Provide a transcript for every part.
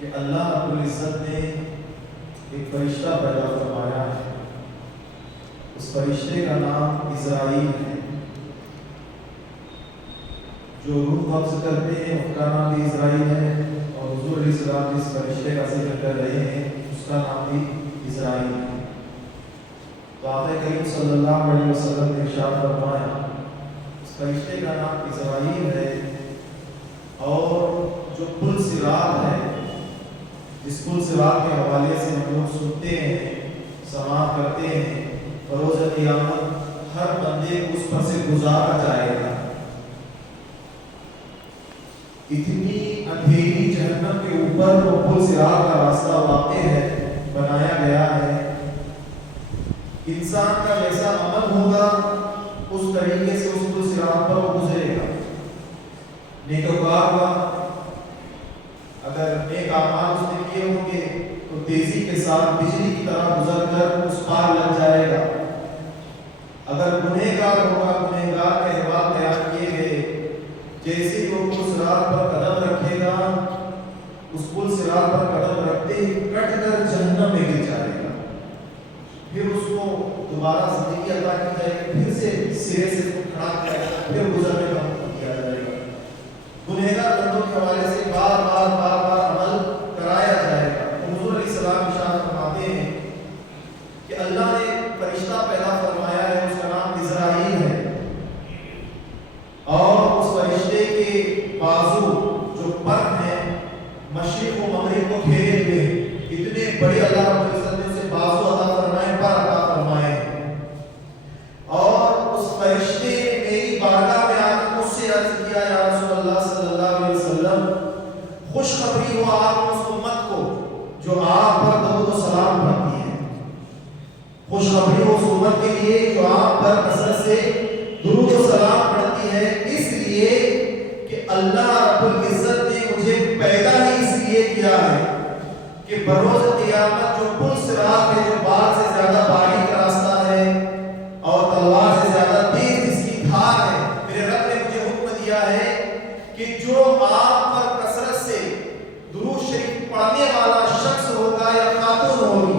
کہ اللہ رب العزت نے ایک فرشتہ پیدا فرمایا ہے. اس فرشتے کا نام اسرائیل ہے. جو روح قبض کرتے ہیں ان کا نام بھی اسرائیل ہے، اور حضور علیہ السلام جس فرشتے کا ذکر کر رہے ہیں اس کا نام بھی اسرائیل ہے. تو آقا کریم صلی اللہ علیہ وسلم نے ارشاد فرمایا اس فرشتے کا نام اسرائیل ہے، اور جو پل صراط ہے، جس پل صراط کے حوالے سے ہم لوگ سنتے ہیں، سماعت کرتے ہیں، روز قیامت ہر بندے کو اس پر سے گزارا جائے گا. اتنی اندھیری جہنم کے اوپر وہ پل صراط کا راستہ واقع ہے، بنایا گیا ہے. انسان کا جیسا عمل ہوگا اس طریقے سے اس پل صراط پر وہ گزرے گا. نیکوکار کا اگر نیک اعمال اس نے کیے ہوں گے تو تیزی کے ساتھ بجلی کی طرح گزر کر اس پار لگ جائے گا. اگر گنہگار ہوگا، گنہگار کے احوال بیان کیے گئے، جیسے وہ پل صراط پر قدم رکھے گا اس پل صراط پر قدم رکھتے ہی کٹ کر جہنم میں گر جائے گا. پھر اس کو دوبارہ زندگی عطا کی جائے گی، پھر سے سرے سے کھڑا کیا جائے گا، پھر گزرنے کا حکم کیا جائے گا. گنہگار بندوں کے حوالے سے بار بار عمل کرایا جائے گا. حضور علیہ السلام ارشاد فرماتے ہیں کہ اللہ نے فرشتہ پیدا فرمایا ہے، اس کا نام اسرائیل ہے، اور اس فرشتے کے بازو جو پر ہیں مشرق و مغرب کو گھیرے ہوئے ہیں. اتنے بڑے اللہ رب العزت نے اسے بازو عطا فرمائے، پر عطا فرمائے. اور اس فرشتے نے میری بارگاہ میں آ کر مجھ سے عرض کیا، یا رسول اللہ صلی اللہ علیہ وسلم، خوشخبری ہو آپ اس امت کو جو آپ پر درود و سلام پڑھتی ہے. خوشخبری ہو اس امت کے لیے جو آپ پر کثرت سے درود و سلام پڑھتی ہے، اس لیے کہ اللہ رب العزت نے مجھے پیدا ہی اس لیے کیا ہے کہ بروز قیامت جو پل صراط ہے، جو بال سے زیادہ باریک راستہ ہے اور تلوار سے زیادہ تیز جس کی دھار ہے، میرے رب نے مجھے حکم دیا ہے کہ جو آپ پر کثرت سے درود شریف پڑھنے والا شخص ہوگا یا خاتون ہوگی،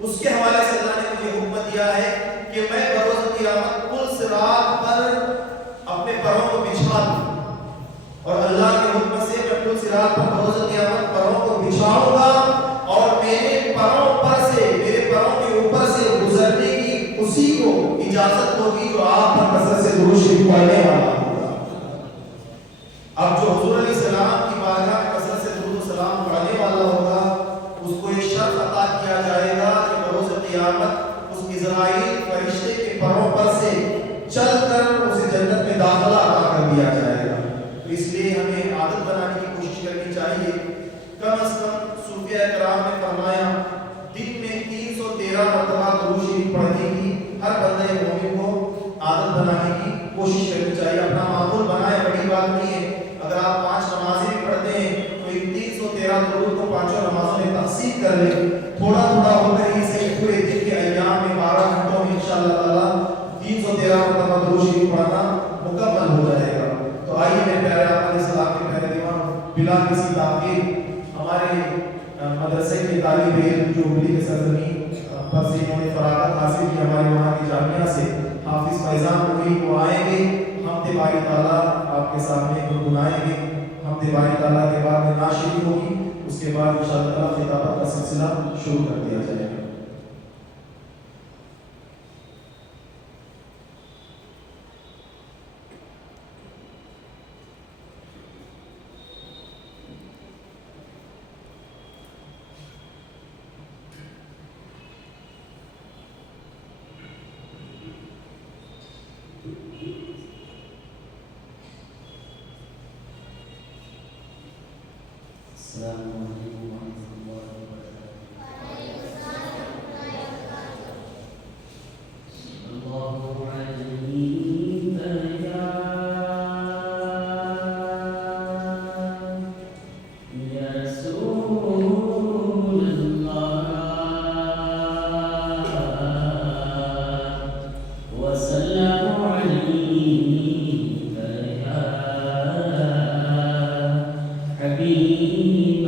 اس کے حوالے سے اللہ نے مجھے حکم دیا ہے کہ میں بروز قیامت پل صراط پر اپنے پروں کو بچھا دوں. اور اللہ کے حکم سے میں پل صراط پر بروز قیامت پروں کو بچھاؤں گا، اور میرے پروں پر سے، میرے پروں کے اوپر سے گزرنے کی اسی کو اجازت ہوگی جو آپ پر کثرت سے درود شریف پڑھنے والا ہوگا. اب جو حضور علیہ السلام کی بارگاہ میں کثرت سے درود و سلام پڑھنے والا ہوگا اس کو یہ شرف عطا کیا جائے گا کہ بروز قیامت اس اسرائیل فرشتے کے پروں پر سے چل کر اسے جنت میں داخلہ عطا کر دیا جائے گا. تو اس لیے ہمیں عادت بنانے کی کوشش کرنی چاہیے. کم از کم صوفیاء کرام نے فرمایا دن میں 313 مرتبہ درود شریف پڑھنے کی ہر بندہ مومن کو عادت بنانے کی کوشش کرنی چاہیے. اپنا معمول بنائے، بڑی بات نہیں ہے. اگر آپ 5 نمازیں بھی پڑھتے ہیں تو ان 313 درود کو 5 نمازوں میں تقسیم کر لیں. تھوڑا تھوڑا ہو کر ہی سے پورے دن کے ایام میں 12 گھنٹوں میں انشاءاللہ تعالی 313 مرتبہ درود شریف پڑھنا مکمل ہو جائے گا. تو آئیے میرے پیارے آقا علیہ السلام کے پیارے دیوان، بلا کسی تاخیر ہمارے مدرسے کے طالب علم جو ہبلی کے سرزمین پر سے انہوں نے فراغت حاصل کی ہمارے وہاں کی جامعہ سے، حافظ فیضان پوری وہ آئیں گے، حمد باری تعالیٰ آپ کے سامنے گنگنائیں گے. حمد باری تعالیٰ کے بعد میں نعت شریف ہوگی، اس کے بعد انشاءاللہ خطابت کا سلسلہ شروع کر دیا جائے گا. السلام علیکم ورحمۃ اللہ حبیب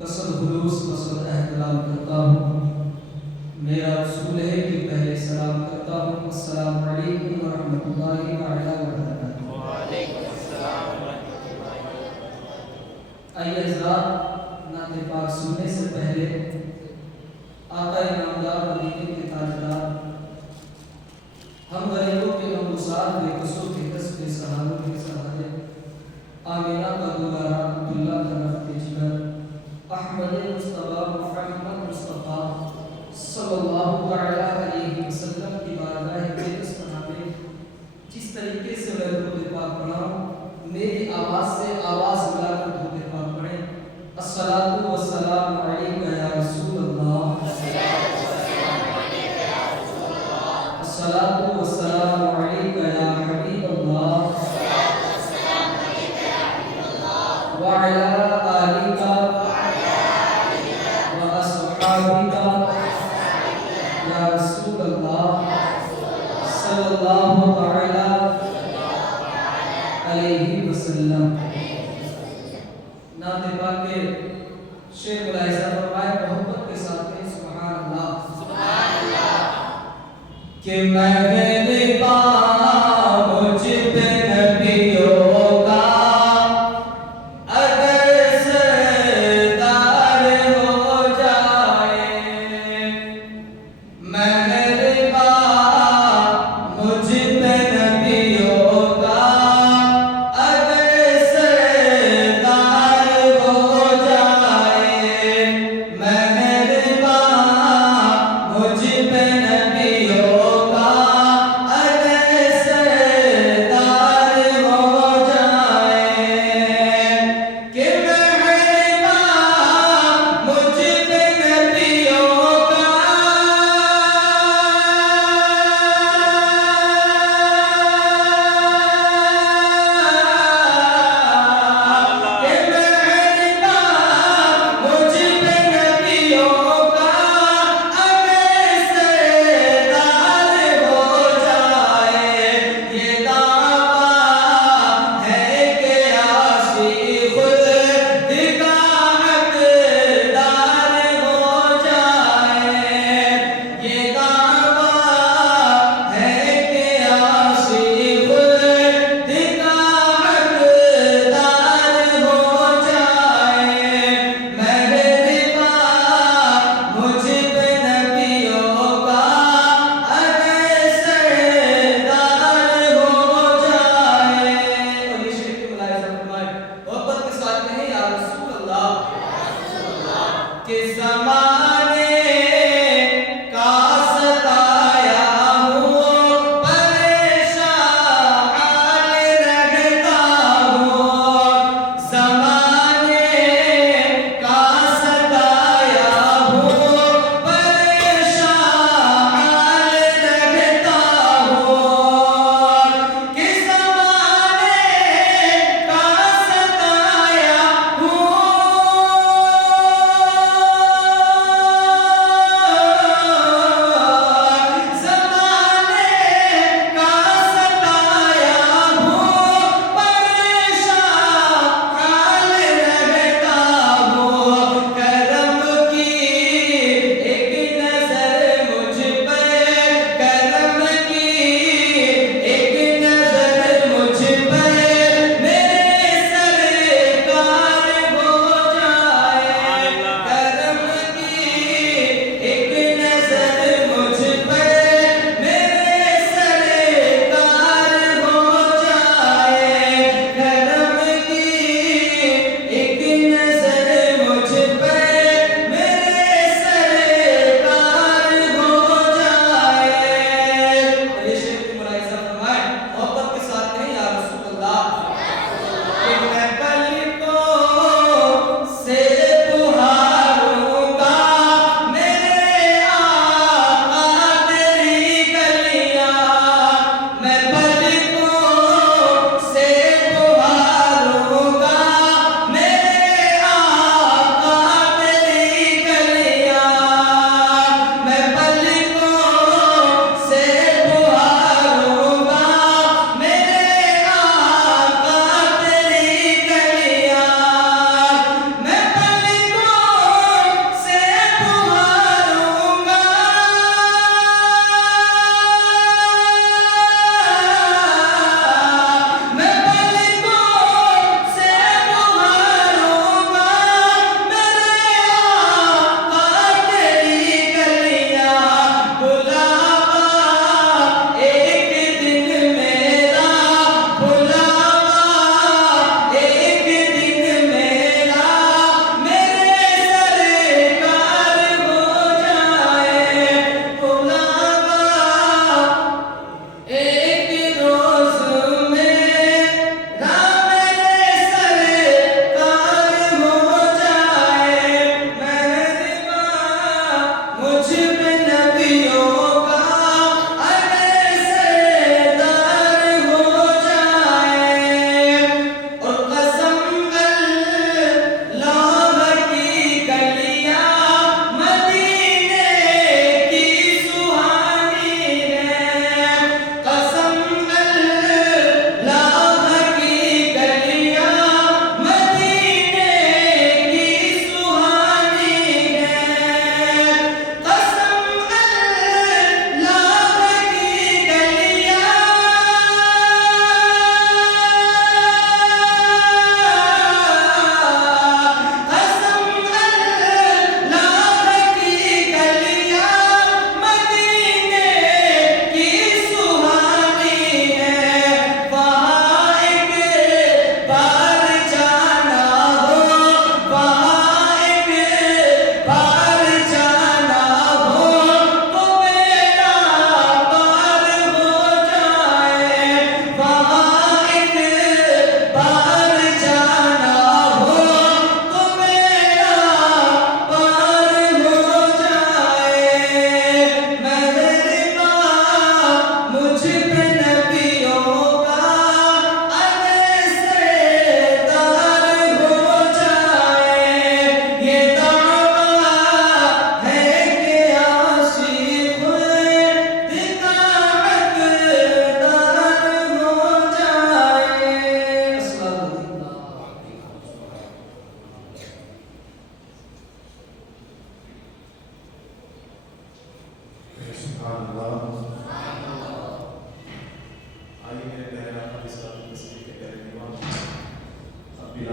بسد خلوص بسد احترام کرتا ہوں. میرا اصول ہے کہ پہلے سلام کرتا ہوں. السلام علیکم ورحمۃ اللہ وبرکاتہ. وعلیکم السلام ورحمۃ اللہ وبرکاتہ. آئیے حضرات، نعت پاک سننے سے پہلے آقا نامدار مدینے کے تاجدار، ہم غریبوں کے نوساد بے قصور کے قصب کے صحابوں کے سہادے، آمینہ کا دولارا عبداللہ کا رفت جگر، احمد مصطفیٰ محمد مصطفیٰ صلی اللہ علیہ وسلم کی بارگاہ اقدس میں جس طریقے سے میں درود پاک پڑھاؤں، میری آواز سے آواز ملا کر درود پاک پڑھیں. الصلاۃ والسلام علیک یا رسول اللہ، الصلاۃ والسلام علیک یا حبیب اللہ، وعلی آلک وأصحابک یا رسول اللہ صلی اللہ علیہ وسلم. نعت پاک کے شعر ملاحظہ فرمائے محبت کے ساتھ میں سبحان اللہ. سبحان اللہ. کہ میں پا مجھ پہ نبیوں کا اگر سردار ہو جائے، میں پا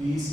20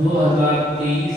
2023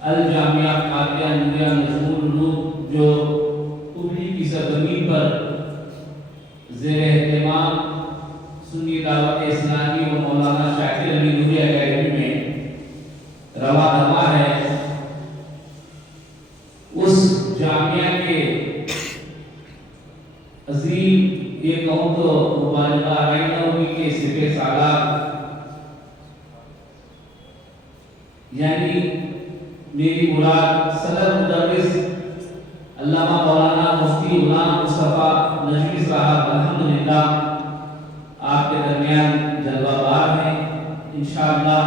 الجامعہ قادریہ نوریہ نجم العلوم جو قبلی کی سرزمین پر زیر اہتمام سنی دعوت اسلامی و مولانا شاکر علی نوری اکیڈمی میں رواں دوا ہے، اس جامعہ کے عظیم یہ کہوں تو مبارکہ آئینہ ہوگی کے سپہ سالار یعنی میری مراد صدر مدرس علامہ مولانا مفتی غلام مصطفیٰ نجوی صاحب الحمدللہ آپ کے درمیان جلوہ بار ہیں انشاءاللہ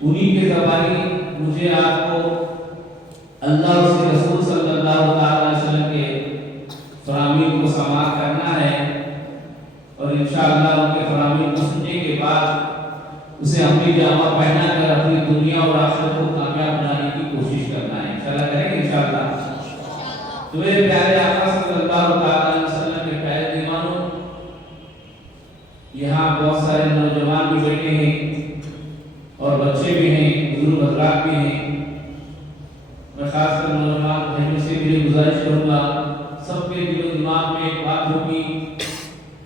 انہی کے زبانی مجھے آپ کو اللہ اور اس کے رسول صلی اللہ علیہ وسلم کے فرامین کو سماعت کرنا ہے اور انشاءاللہ ان کے فرامین کو سننے کے بعد اسے اپنی جامہ پہنا کر اپنی دنیا اور آخرت کو کامیاب بنانے کی کوشش کرنا ہے انشاءاللہ کریں گے انشاءاللہ تو میرے پیارے آقا صلی اللہ علیہ وسلم کے پیارے دیوانوں یہاں بہت سارے نوجوان بھی بیٹھے ہیں اور بچے بھی ہیں بزرگ حضرات بھی ہیں میں خاص کر نوجوان بھائیوں سے بھی گزارش کروں گا سب کے دل و دماغ میں ایک بات ہوگی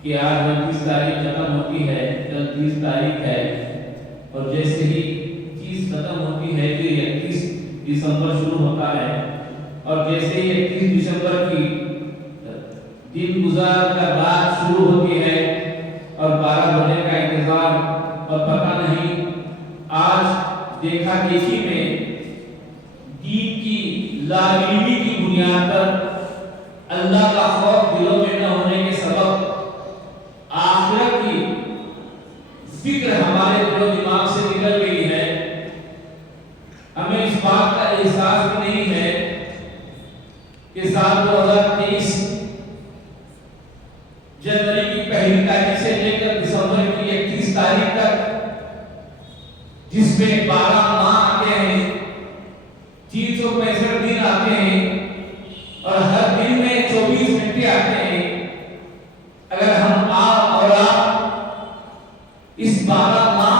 کہ آج 29 تاریخ ختم ہوتی ہے کل 30 تاریخ ہے اور جیسے ہی 30 ختم ہوتی ہے پھر 31 دسمبر شروع ہوتا ہے اور جیسے ہی 31 دسمبر کی دن گزار کا رات شروع ہوتی ہے اور 12 بجے کا انتظار اور پتہ نہیں آج دیکھا دیکھی میں دین کی لاعلمی کی بنیاد پر اللہ کا خوف دلوں میں نہ ہونے کے سبب آخرت کی فکر ہمارے دل و دماغ سے نکل گئی ہے ہمیں اس بات کا احساس بھی نہیں ہے کہ سال 2023 جنوری کی پہلی تاریخ سے لے کر دسمبر کی 31 تاریخ تک جس میں 12 ماہ آتے ہیں 365 دن آتے ہیں اور ہر دن میں 24 گھنٹے آتے ہیں اگر ہم آپ اور آپ اس 12 ماہ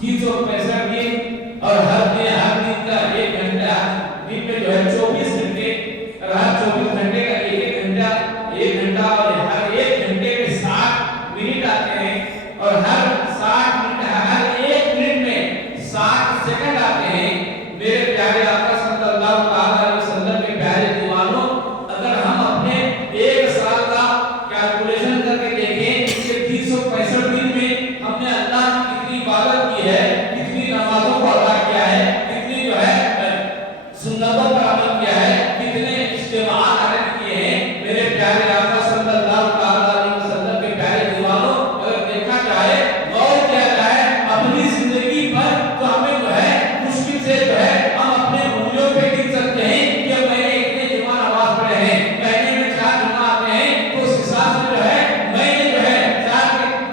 365 دن اور ہر دن کا 1 گھنٹہ دن میں جو ہے 24 گھنٹے اور ہر 24 گھنٹے کا 1 گھنٹہ اور ہر 1 گھنٹے میں 60 منٹ آتے ہیں اور ہر 60 منٹ ہر 1 منٹ میں 60 سیکنڈ آتے ہیں میرے پیارے آقا صلی اللہ علیہ وسلم کے پیارے دیوانوں اگر ہم اپنے ایک سال کا کیلکولیشن کر کے دیکھیں کہ 365 دن میں ہم نے اللہ کی کتنی عبادت کی ہے کتنی نمازوں کو ادا کیا ہے کتنی جو ہے سنتوں پر عمل کیا ہے کتنے اجتماعات عقد کیے ہیں میرے پیارے آقا صلی اللہ علیہ وسلم کے پیارے دیوانوں اگر دیکھا جائے غور کیا جائے اپنی زندگی پر تو ہمیں جو ہے مشکل سے جو ہے ہم اپنے انگلیوں پہ گن سکتے ہیں کہ میں نے اتنے جمعہ نماز پڑھے ہیں مہینے میں 4 جمعہ آتے ہیں تو اس حساب سے جو ہے میں نے جو ہے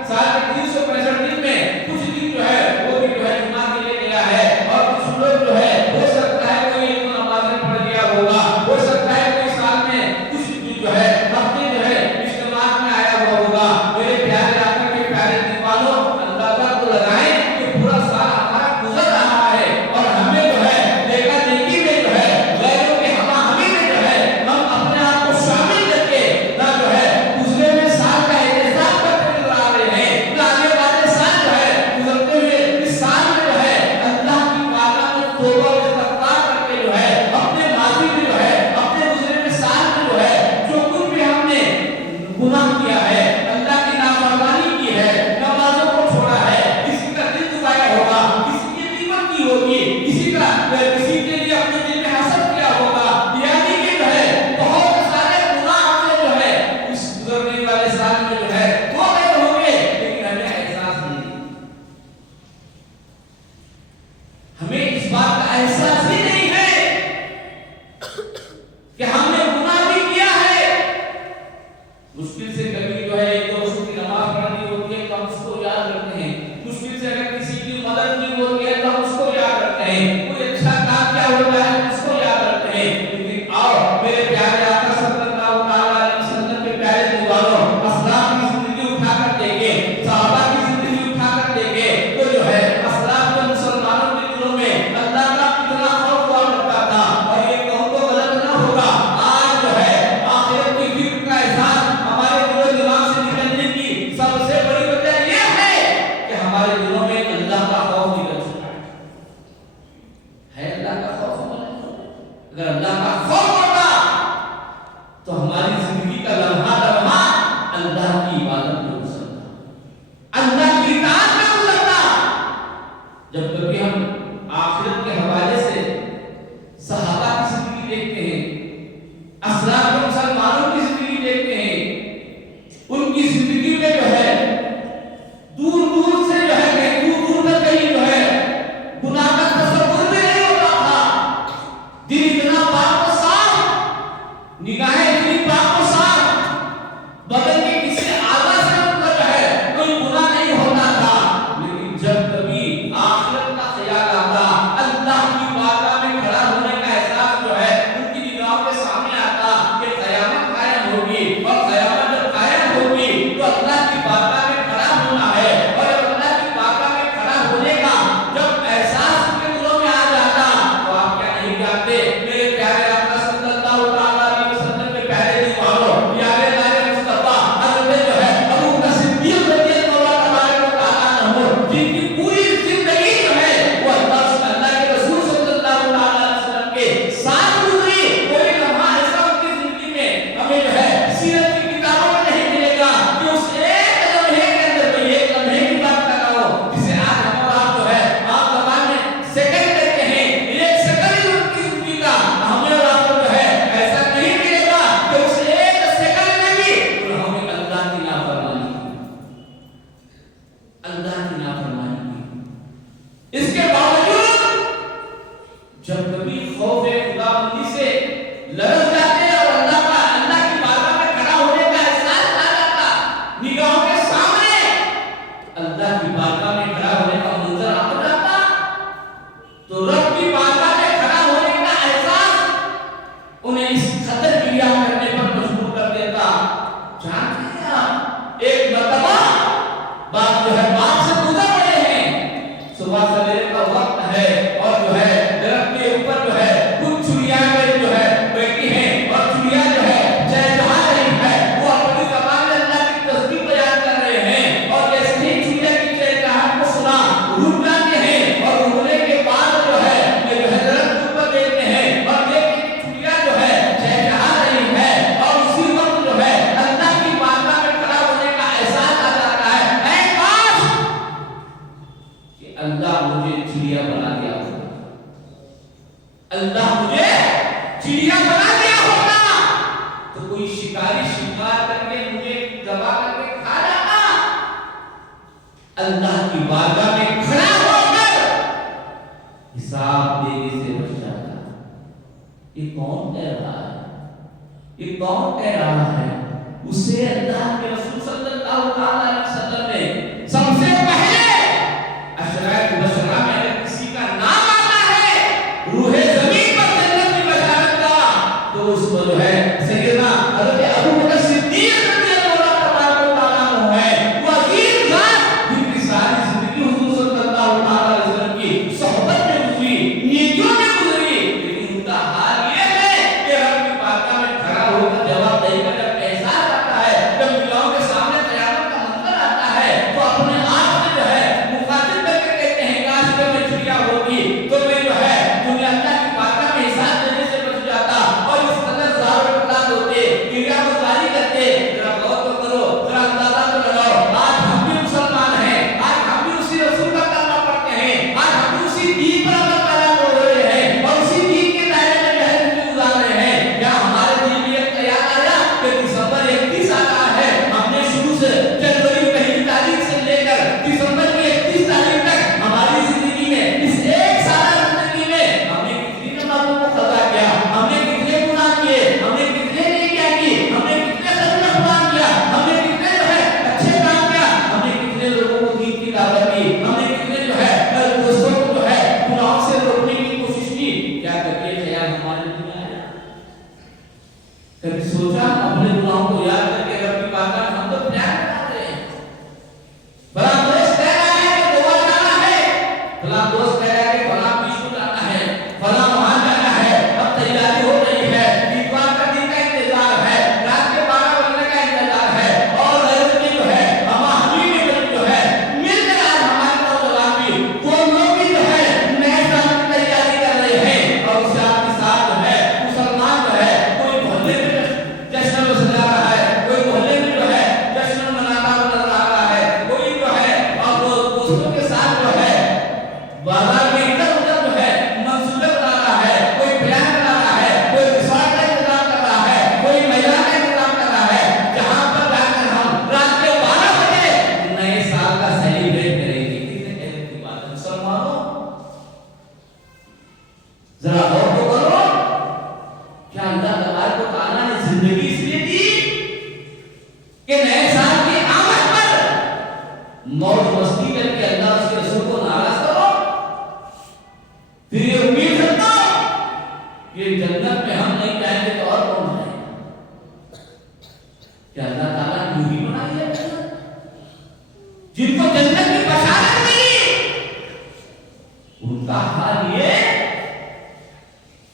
سال کے 365 دن میں کچھ دن جو ہے وہ بھی جو ہے جمعہ کے لیے گیا ہے اور کچھ لوگ جو ہے ہو سکتا ہے کوئی ایک نمازیں پڑھ لیا ہوگا ہو سکتا ہے کوئی سال میں کچھ دن جو ہے ہفتے جو ہے اجتماع میں آیا ہوا ہوگا میرے پیارے آقا کے پیارے دیوانوں اندازہ تو لگائیں کہ پورا سال ہمارا گزر رہا ہے اور ہمیں جو ہے دیکھا دیکھی میں جو ہے غیروں کے ہما ہمی میں جو ہے ہم اپنے آپ کو شامل کر کے نہ جو ہے گزرے ہوئے سال کا احتساب کرتے نظر آ رہے ہیں نہ آنے والے سال جو ہے گزرتے ہوئے اس سال میں جو ہے اللہ کی بارگاہ میں توبہ و استغفار کر کے جو ہے اپنے ماضی میں جو ہے اپنے گزرے ہوئے سال میں جو ہے جو کچھ بھی ہم نے گناہ کیا ہے اللہ کی نافرمانی کی ہے نمازوں کو چھوڑا ہے کسی کا دل دکھایا ہوگا کسی کی غیبت کی ہوگی کسی کے لیے اپنے دل میں حسد کیا ہوگا یعنی کہ جو ہے بہت سارے گناہ ہم نے جو ہے اس گزرنے والے سال میں جو ہے وہ گئے ہوں گے لیکن ہمیں احساس نہیں ہمیں اس بات کا احساس ہی نہیں ہے کہ ہم نے گناہ بھی کیا ہے مشکل سے کبھی جو ہے ایک دو وقت کی نماز پڑھنی ہوتی ہے تو ہم اس کو یاد رکھتے ہیں مشکل سے اگر کسی کی مدد کی ہوتی ہے تو ہم اس کو یاد رکھتے ہیں کوئی اچھا کام کیا ہوتا ہے اس کو یاد رکھتے ہیں لیکن آؤ میرے پیارے آقا صلی اللہ علیہ وسلم کے پیارے دیوانوں اسلاف کی زندگی اٹھا کر دیکھیں صحابہ کی زندگی اٹھا کر دیکھیں تو جو ہے اسلاف کے مسلمانوں کے دلوں میں اللہ کا کتنا اگر اللہ کا خوف ہوتا تو ہماری زندگی کا لمحہ لمحہ اللہ کی عبادت میں گزرتا، اللہ کی اطاعت میں گزرتا۔ جب کبھی ہم آخرت کے حوالے سے صحابہ کی زندگی دیکھتے ہیں، اسلاف کے مسلمانوں کی زندگی دیکھتے ہیں، ان کی زندگی میں جو ہے دور دور سے جو ہے دور دور تک کہیں جو ہے گناہ کا تصور بھی نہیں ہوتا تھا۔ دل اتنا پاک و صاف، نگاہیں اتنی پاک و صاف، بدن کے کسی اعضاء سے ان کا جو ہے کوئی گناہ نہیں ہوتا تھا۔ لیکن جب کبھی آخرت کا خیال آتا، اللہ کی بارگاہ میں کھڑا ہونے کا احساس جو ہے ان کی نگاہوں کے سامنے آتا کہ قیامت قائم ہوگی، اور قیامت جب قائم ہوگی تو اللہ کی بارگاہ میں کھڑا ہونا ہے، اور جب اللہ کی بارگاہ میں کھڑا ہونے کا جب احساس ان کے دلوں میں آ جاتا تو آپ کیا نہیں کہتے، میرے پیارے آقا صلی اللہ علیہ وسلم کے پیارے دیوانوں، پیارے لائق مصطفیٰ حضرت جو ہے ابو بکر صدیق رضی اللہ تبارک و تعالیٰ عنہ، جن کی پوری زندگی جو ہے وہ اللہ کے رسول صلی اللہ علیہ وسلم کے ساتھ گزری۔ کوئی لمحہ ایسا ان کی زندگی میں ہمیں جو ہے سیرت کی کتابوں میں نہیں ملے گا کہ اس ایک لمحے کے اندر کوئی ایک لمحے کی بات کر رہا ہو، جسے آج ہم اور آپ جو ہے آپ زبان میں سیکنڈ کہتے ہیں، ایک سیکنڈ ہی ان کی زندگی کا ہمیں اور آپ کو جو ہے ایسا نہیں ملے گا کہ اس ایک سیکنڈ میں بھی انہوں نے اللہ کی نافرمانی کی، اللہ کی نافرمانی کی۔ اس کے باوجود جب کبھی خوف خدا بندی سے لرز جاتے اور اللہ کی بارگاہ میں کھڑا ہونے کا احساس آ جاتا، نگاہوں کے سامنے اللہ کی بارگاہ میں کھڑا ہونے کا منظر آ جاتا، تو رب کی بارگاہ میں کھڑا ہونے کا احساس انہیں اس قدر کریا کرنے پر مجبور کر دیتا۔ جانتے ہیں آپ، ایک مرتبہ بات جو ہے بات سے گزر رہے ہیں، صبح سویرے کا وقت ہے اور جو ہے درخت کے اوپر جو ہے کچھ چڑیاں جو ہے بیٹھی ہیں، اور چڑیاں جو ہے چہچہا رہی ہے، وہ اپنی زبان میں اللہ کی تسبیح بیان کر رہے ہیں، اور جیسے ہی چڑیا کی چہچہاہٹ کو سنا رک جاتے ہیں، اور رکنے کے بعد جو ہے یہ جو ہے درخت کے اوپر دیکھتے ہیں اور دیکھتے ہیں کہ چڑیا جو ہے چہچہا رہی ہے، اور اسی وقت جو ہے اللہ کی بارگاہ میں کھڑا ہونے کا احساس آ جاتا ہے، اے کاش کہ اللہ مجھے چڑیا بنا دیا ہوتا، اللہ مجھے چڑیا بنا دیا ہوتا تو کوئی شکاری شکار کر کے مجھے ذبح کر کے کھا جاتا۔ اللہ کی بارگاہ میں کھڑا ہو کر حساب دینے سے بچ جاتا۔ یہ کون کہہ رہا ہے؟ یہ کون کہہ رہا ہے؟ اسے اللہ کے رسول صلی اللہ علیہ وسلم نے سب سے پہلے اشراط مبشرہ میں اگر کسی کا نام آتا ہے روح زمین پر جنت کی بشارت کا، تو اس کو جو ہے سیدنا حضرت ابو بکر صدیق رضی اللہ تبارک و تعالیٰ عنہ ہے، وہ عظیم ذات جن کی ساری زندگی حضور صلی اللہ علیہ وسلم کی صحبت میں گزری، نیکیوں میں گزری، لیکن ان کا حال یہ ہے کہ رب کی بارگاہ میں کھڑا ہو کر جواب دے کر جب احساس آتا ہے، جب نگاہوں کے سامنے قیامت کا منظر آتا ہے، تو اپنے آپ سے جو ہے مخاطب کر کے کہتے ہیں کاش کہ میں چڑیا ہوتی تو میں جو ہے دنیا اللہ کی بارگاہ میں حساب دینے سے بچ جاتا، اور اس قدر زار و اقدام ہوتے کہ پھر یہ امید رکھنا کہ جنت میں ہم نہیں جائیں گے تو اور کون جائے گا؟ کہ اللہ تعالیٰ نے یوں ہی بنائی ہے جن کو جنت کی بشارت ملی ان کا حال یہ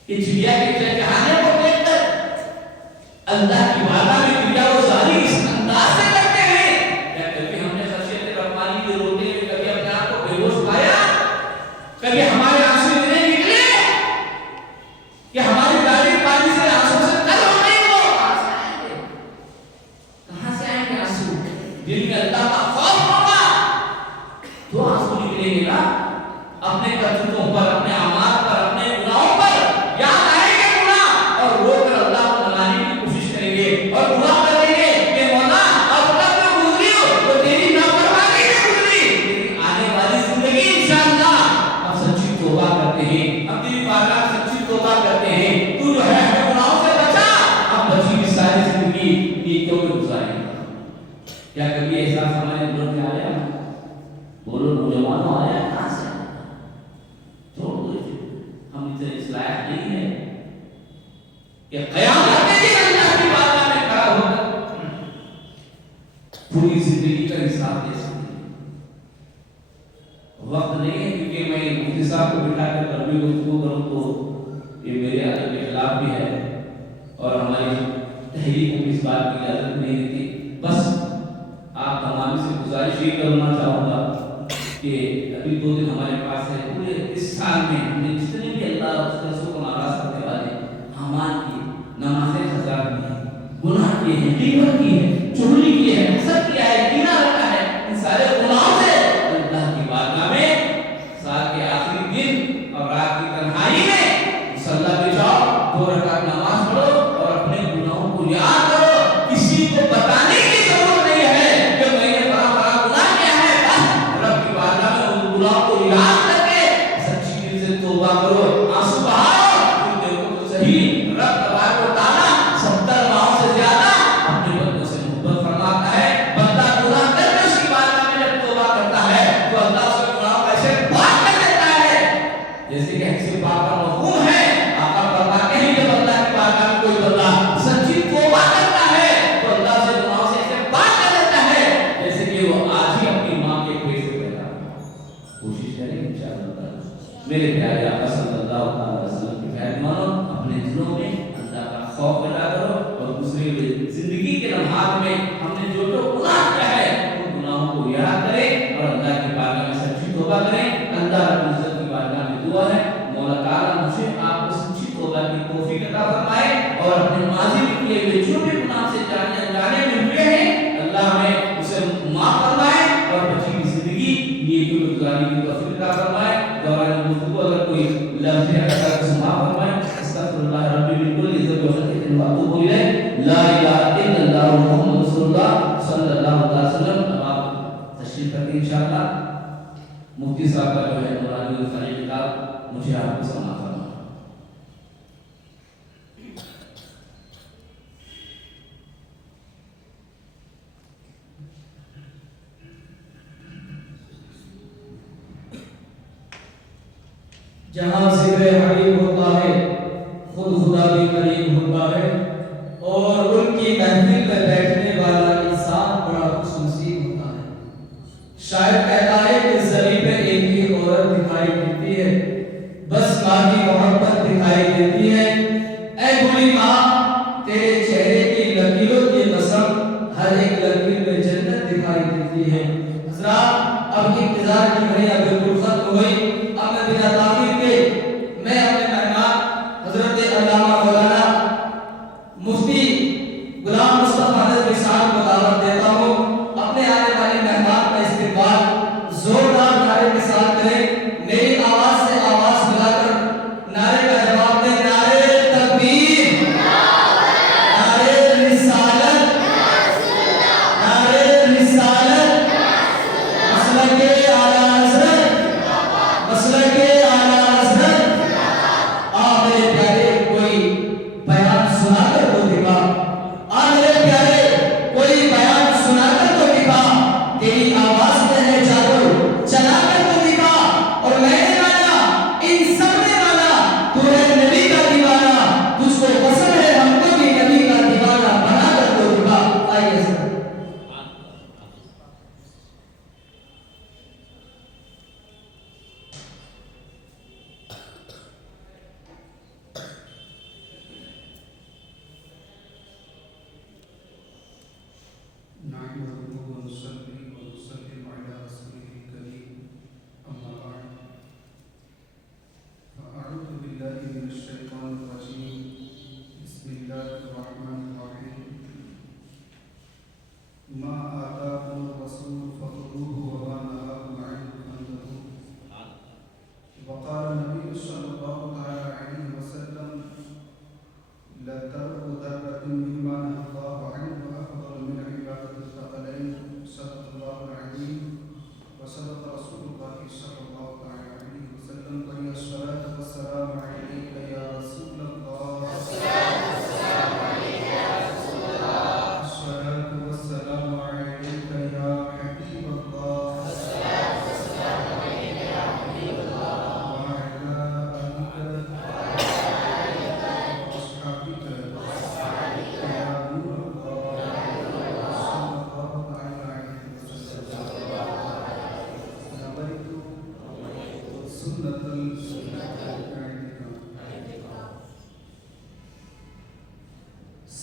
کہ چڑیا کے چہچہانے کو دیکھ کر اللہ کی وعدہ میں کریا وہ ظاہر اس انداز سے کرتے ہیں کیا کبھی ہم نے خشیت رحمانی کے روتے میں کبھی اپنے آپ کو بے ہوش پایا؟ کبھی ہمارے آنسو اتنے نکلے کہ ہماری گاڑی پانی سے آنسو سے تر ہو گئی وہ کہاں سے آئیں گے آنسو؟ دل میں اللہ کا خوف ہوگا تو آنسو نکلیں گے نا اپنے کرتوتوں پر، اپنے اعمال پر، اپنے گناہوں پر یاد آئیں گے گناہ اور رو کر اللہ کو منانے کی کوشش کریں گے اور دعا کریں گے کہ مولا اب تک جو گزری ہو تو تیری نافرمانی سے گزری، لیکن آنے والی زندگی انشاءاللہ ہم سچی توبہ کرتے ہیں، ہم تیری بارگاہ میں سچی توبہ کرتے ہیں، تو جو ہے ہمیں گناہوں سے بچا، ہم بچی کی ساری زندگی نیکیوں میں گزاریں گے۔ کیا کبھی احساس ہمارے دلوں میں آیا؟ بولو نوجوانوں آیا کہاں سے؟ چھوڑ دو ہم اتنے اس لائق نہیں ہیں کہ قیامت کے دن اللہ کی بارگاہ میں کھڑا ہو کر پوری زندگی کا حساب دے سکتے ہیں۔ وقت نہیں ہے کیونکہ میں مفتی صاحب کو بٹھا کر کبھی گفتگو کروں تو یہ میرے ادب کے خلاف بھی ہے اور ہماری تحریک کو اس بات کی اجازت نہیں دیتی۔ بس آپ تمام سے گزارش یہ کرنا چاہوں گا کہ ابھی 2 دن ہمارے پاس ہے، پورے اس سال میں ہم نے جتنے بھی اللہ اور اس کے رسول کو ناراض کرنے والے اعمال کی، نمازیں قضا کی ہیں، گناہ کیے ہیں، غیبت کی ہے، چغلی کی ہے، حسد کیا ہے، کینہ رکھا ہے، ان سارے گناہوں سے اللہ کی بارگاہ میں سال کے آخری دن اور رات کی تنہائی میں مصلی پہ جاؤ، 2 رکعت نماز پڑھو اور اپنے گناہوں کو یاد کرو۔ کسی کو بتانے کی ضرورت نہیں ہے کہ میں نے بڑا بڑا گناہ کیا ہے، بس رب کی بارگاہ میں ان گناہوں کو یاد کر کے سچی دل سے توبہ کرو، آنسو بہاؤ، پھر دیکھو تو صحیح رب تبارک و تعالیٰ 70 ماہوں سے زیادہ اپنے بندوں سے محبت فرماتا ہے۔ بندہ گناہ کر کے اس کی بارگاہ میں جب توبہ کرتا ہے تو اللہ اس کے گناہوں کو ایسے پاک کر دیتا ہے جیسے کہ حدیث پاک کا مفہوم ہے۔ آقا فرماتے ہیں جب اللہ کی بارگاہ میں کوئی بندہ سچی توبہ کرتا ہے تو اللہ سے گناہوں سے ایسے پاک کر دیتا ہے جیسے کہ وہ آج ہی اپنی ماں کے پیٹ سے پیدا ہوا۔ کوشش کریں انشاءاللہ میرے پیارے آقا صلی اللہ علیہ وسلم کی خیر مانو، اپنے دلوں میں اللہ کا خوف پیدا کرو اور دوسری زندگی کے لمحات میں ہم نے جو جو گناہ کیا ہے ان گناہوں کو یاد کریں اور اللہ کی بارگاہ میں سچی توبہ کریں۔ اللہ رب العزت کی بارگاہ میں دعا ہے مولا تعالیٰ مجھے آپ کو سچی توبہ کی توفیق عطا فرمائے اور اپنے ماضی میں کیے ہوئے جو بھی گناہ سے جانے انجانے میں ہوئے ہیں اللہ ہمیں اسے معاف فرمائے اور بچی کی زندگی نیکیوں میں گزارنے کی توفیق عطا فرمائے۔ دوران گفتگو اگر کوئی لفظ ہے اللہ کا معاف فرمائے۔ استغفر اللہ ربی من کل ذنب وخطیئۃ واتوب الیہ، لا الہ الا اللہ محمد رسول اللہ صلی اللہ علیہ وسلم۔ اب آپ تشریف رکھیں انشاءاللہ۔ مفتی صاحب کا جو ہے نورانی الفریق کتاب مجھے آپ کو سماعت فرمائے۔ جہاں ذکر حبیب ہوتا ہے خود خدا بھی قریب ہوتا ہے اور ان کی محفل میں بیٹھنے والا انسان بڑا خوش نصیب ہوتا ہے۔ شاعر کہتا ہے کہ زمین پہ ایک ہی عورت دکھائی دیتی ہے، بس ماں کی محبت دکھائی دیتی ہے۔ اے بولی ماں تیرے چہرے کی لکیروں کی قسم، ہر ایک لکیر میں جنت دکھائی دیتی ہے۔ حضرات اب انتظار کی گھڑیاں بالکل ختم ہو گئی۔ اب میں بنا تاخیر کے میں اپنے مہمان حضرت علامہ مولانا مفتی غلام مصطفیٰ حضرت صاحب کو دعوت دیتا ہوں، اپنے آنے والے مہمان کا استقبال زوردار نعرے کے ساتھ کریں۔ میری آواز سے آواز ملا کر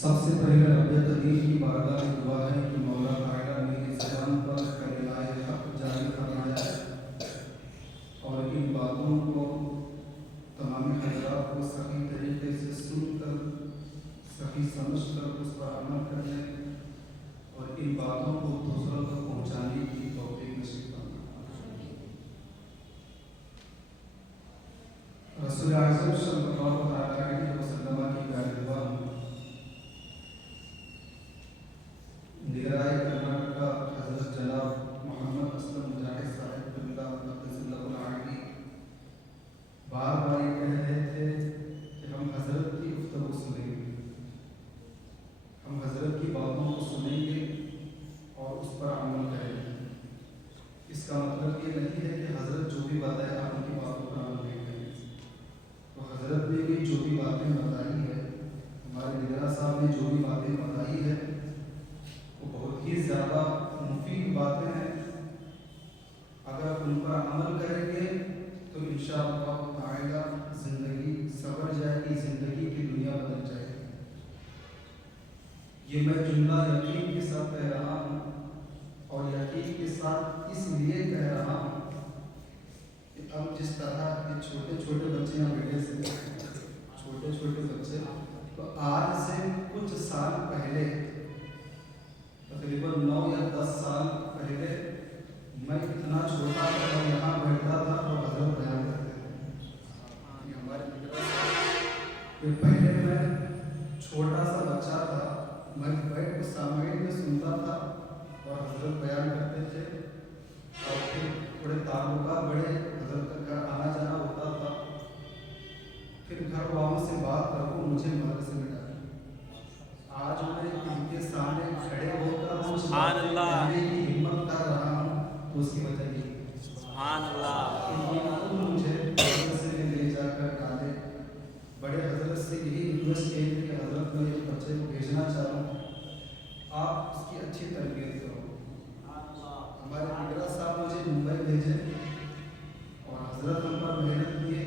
سب سے پہلے رب قدیر کی بارگاہ میں دعا ہے کہ مولا تعالیٰ میری زبان پر کلمہ حق جاری فرمایا اور ان باتوں کو تمام حضرات کو صحیح طریقے سے سن کر صحیح سمجھ کر اس پر عمل کرنے اور ان باتوں کو دوسروں تک پہنچانے کی توفیق نصیب فرمائے۔ رسول اعظم صلی اللہ علیہ وسلم کی پیاری دعا نگرائے کرناٹکا حضرت جناب محمد اسلم مجاہد صاحب اللہ مقدس اللہ العالی بار بار یہ کہہ رہے تھے کہ ہم حضرت کی گفتگو سنیں گے، ہم حضرت کی باتوں کو سنیں گے اور اس پر عمل کریں گے۔ اس کا مطلب یہ نہیں ہے کہ حضرت جو بھی بتائے آپ ان کی باتوں پر عمل نہیں کریں گے۔ تو حضرت نے بھی جو بھی باتیں بتائی ہے، ہمارے نگراں صاحب نے جو بھی باتیں بتائی ہے، وہ بہت ہی زیادہ مفید باتیں ہیں۔ اگر ان پر عمل کریں گے تو انشاءاللہ تعالیٰ زندگی سنور جائے گی، زندگی کی دنیا بدل جائے گی۔ یہ میں جملہ یقین کے ساتھ کہہ رہا ہوں، اور یقین کے ساتھ اس لیے کہہ رہا ہوں کہ اب جس طرح یہ چھوٹے چھوٹے بچے یہاں بیٹھے سے چھوٹے چھوٹے بچے، تو آج سے کچھ سال پہلے تقریباً 9 یا 10 سال پہلے میں اتنا چھوٹا تھا، میں یہاں بیٹھتا تھا اور حضرت بیان کرتے تھے۔ یہ ہمارے کہ پہلے میں چھوٹا سا بچہ تھا، میں بیٹھ کے سامعین میں سنتا تھا اور حضرت بیان کرتے تھے، اور پھر تھوڑے تعلقات بڑے، حضرت کا گھر آنا جانا ہوتا تھا، پھر گھر والوں سے بات کروں مجھے مدرسے میں ڈالا۔ آج میں ان کے سامنے کھڑے ہو کر سبحان اللہ کہنے کی ہمت کر رہا ہوں، تو اس کی وجہ یہ سبحان اللہ مجھے مدرسے میں لے جا کر ڈالے۔ بڑے حضرت سے یہی ریکویسٹ کی کہ حضرت میں ایک بچے کو بھیجنا چاہوں، آپ اس کی اچھی تربیت کرو۔ ہمارے نگراں صاحب مجھے ممبئی بھیجے اور حضرت ہم پر محنت کیے،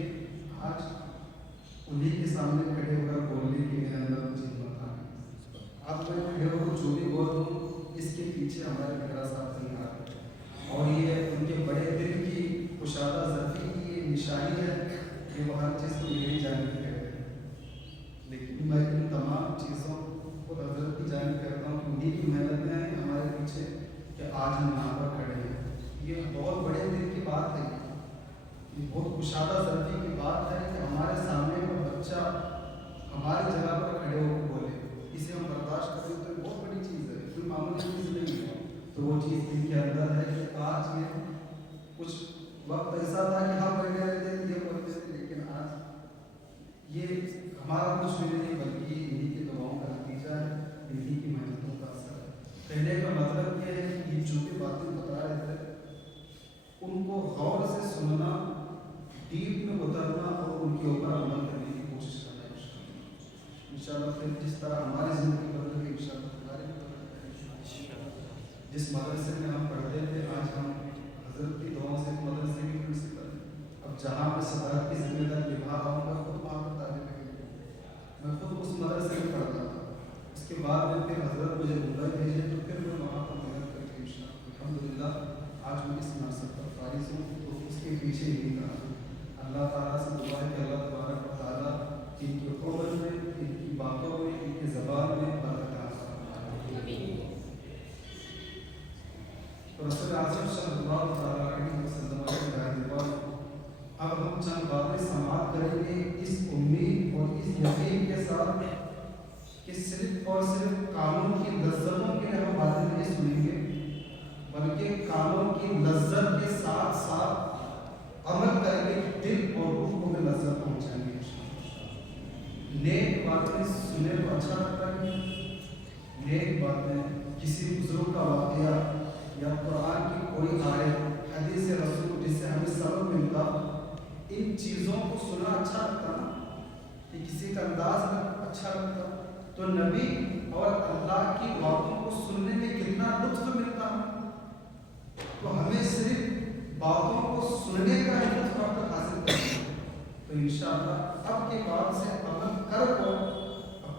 آج انہیں کے سامنے کھڑے ہو کر بولنے کے لیے اندر مجھے ہمت آ گئی۔ اب میں کھڑے ہو کر جو بھی بول رہا ہوں، اس کے پیچھے ہمارے نگراں صاحب نہیں آ رہے، اور یہ ان کے بڑے دل کی کشادہ ظرفی کی یہ نشانی ہے کہ وہ ہر چیز کو میری جانب کہہ رہے ہیں۔ لیکن میں ان تمام چیزوں کو حضرت کی جانب کہتا ہوں کہ انہیں کی محنت میں ہے ہمارے پیچھے کہ آج ہم یہاں پر کھڑے ہیں۔ یہ بہت بڑے دل کی بات ہے، یہ بہت کشادہ ظرفی کی بات ہے کہ ہمارے سامنے کوئی بچہ ہماری جگہ پر کھڑے ہو کے بولے، اسے ہم برداشت کریں تو یہ بہت بڑی چیز ہے، کوئی معمولی چیز نہیں ہے۔ تو وہ چیز ان کے اندر ہے کہ آج یہ کچھ وقت ایسا تھا کہ ہم بیٹھے رہتے تھے، یہ بولتے تھے، لیکن آج یہ ہمارا کچھ بھی نہیں بلکہ انہیں کی دعاؤں کا نتیجہ ہے، انہیں کی محنتوں کا اثر ہے۔ کہنے کا مطلب یہ ہے کہ یہ جو بھی باتیں بتا رہے تھے ان کو غور سے سننا، ڈیپ میں اترنا اور ان کے اوپر عمل کرنے کی کوشش کرنا انشاءاللہ پھر جس طرح ہماری زندگی بدل گئی انشاءاللہ ہماری جس مدرسے میں ہم پڑھتے تھے، آج ہم حضرت کی دعاؤں سے مدرسے کی پرنسپل ہیں۔ اب جہاں میں صدارت کی ذمہ داری نبھا رہا ہوں، میں خود وہاں پر طالب علم ہوں، میں خود اس مدرسے میں پڑھتا تھا۔ اس کے بعد میں پھر حضرت مجھے ممبئی بھیجے تو پھر میں وہاں پر محنت کر کے انشاءاللہ الحمدللہ آج میں اس منصب پر فارغ ہوں۔ تو اس کے پیچھے یہی کہا اللہ تعالیٰ سے دعا ہے کہ اللہ تبارک و تعالیٰ ان کی عمر میں، ان کی باتوں میں، ان کی زبان میں برکت عطا فرمائے۔ رسول اعظم صلی اللہ علیہ وسلم کی دعا۔ اب ہم چند باتیں سماعت کریں گے اس امید اور اس یقین کے ساتھ کہ صرف اور صرف کانوں کی لذتوں کے لیے ہم باتیں نہیں سنیں گے، بلکہ کانوں کی لذت کے ساتھ ساتھ عمل کر کے دل اور روح کو بھی لذت پہنچائیں گے۔ نیک باتیں سنے تو اچھا لگتا ہے، نیک باتیں کسی بزرگ کا واقعہ یا قرآن کی کوئی آیت، حدیث رسول جس سے ہمیں سبق ملتا، ان چیزوں کو سنا اچھا لگتا نا، کہ کسی کا انداز میں اچھا لگتا، تو نبی اور اللہ کی باتوں کو سننے میں کتنا لطف ملتا ہے۔ تو ہمیں صرف باتوں کو سننے کا ہی لطف حاصل کرنا ہے۔ تو انشاءاللہ اب کے بعد سے عمل کر کو